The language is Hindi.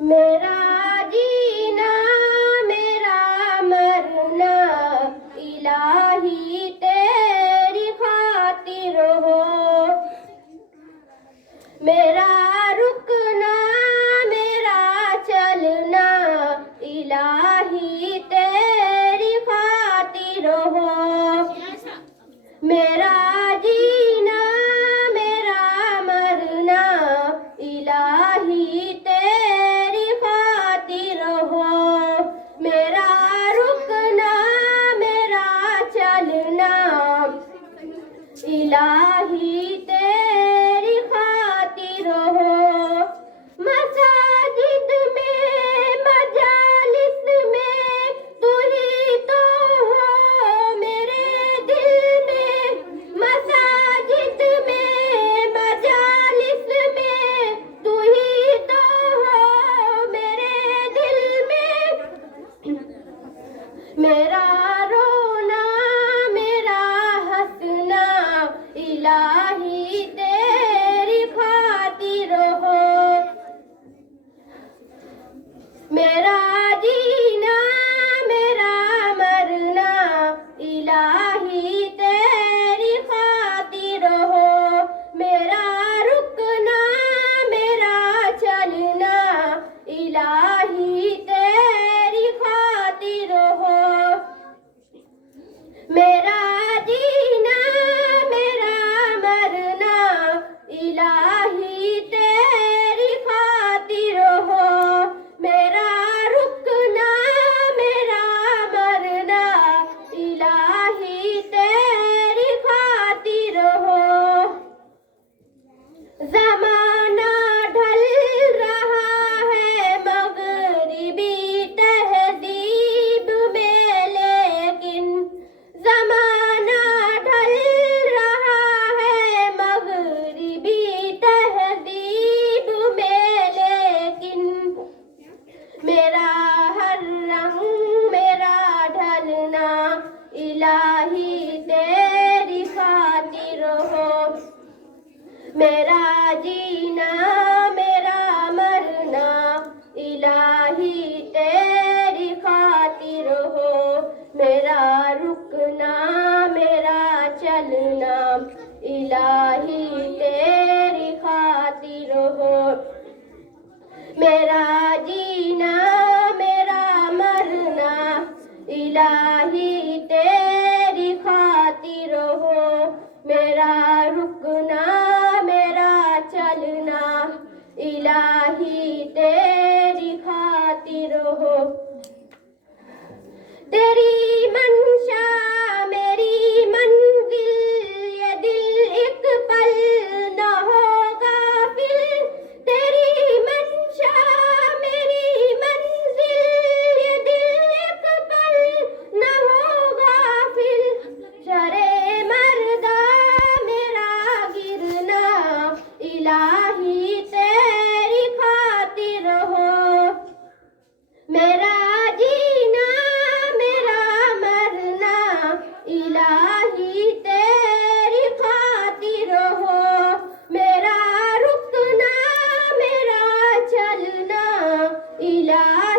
मेरा जीना मेरा मरना इलाही तेरी खातिर हो। मेरा रुकना मेरा चलना इलाही तेरी खातिर हो। मेरा जीना मेरा मरना इलाही तेरी खातिर हो। मेरा रुकना मेरा चलना इलाही तेरी खातिर हो। मसाजिद में मजालिस में तू ही तो हो मेरे दिल में। मसाजिद में मजालिस में तू ही तो हो मेरे दिल में। मेरा रोना मेरा हंसना इलाही तेरी खातिर हो। मेरा जीना मेरा मरना इलाही तेरी खातिर हो। मेरा रुकना मेरा चलना इलाही तेरी खातिर हो। मेरा जीना मेरा मरना इलाही तेरी खातिर हो। मेरा रुकना मेरा मरना इलाही तेरी खातिर हो। ज़माना ढल रहा है मगरिबी तहज़ीब में लेकिन। ज़माना ढल रहा है मगरिबी तहज़ीब में लेकिन। मेरा हर रंग मेरा ढलना इलाही तेरी खातिर हो। मेरा जीना मेरा मरना इलाही तेरी खातिर हो। मेरा रुकना मेरा चलना इलाही तेरी खातिर हो। मेरा जीना मेरा मरना इलाही तेरी खातिर हो। मेरा रुकना मेरा चलना इलाही तेरी खातिर हो। तेरी मंशा मेरी मंजिल ये दिल एक पल न होगा फिर। तेरी मंशा मेरी मंजिल ये दिल एक पल न होगा फिर। शरे मर्दा मेरा गिरना इलाही तेरी खातिर हो। मेरा जीना मेरा मरना इलाही तेरी खातिर हो। मेरा रुकना मेरा चलना इलाही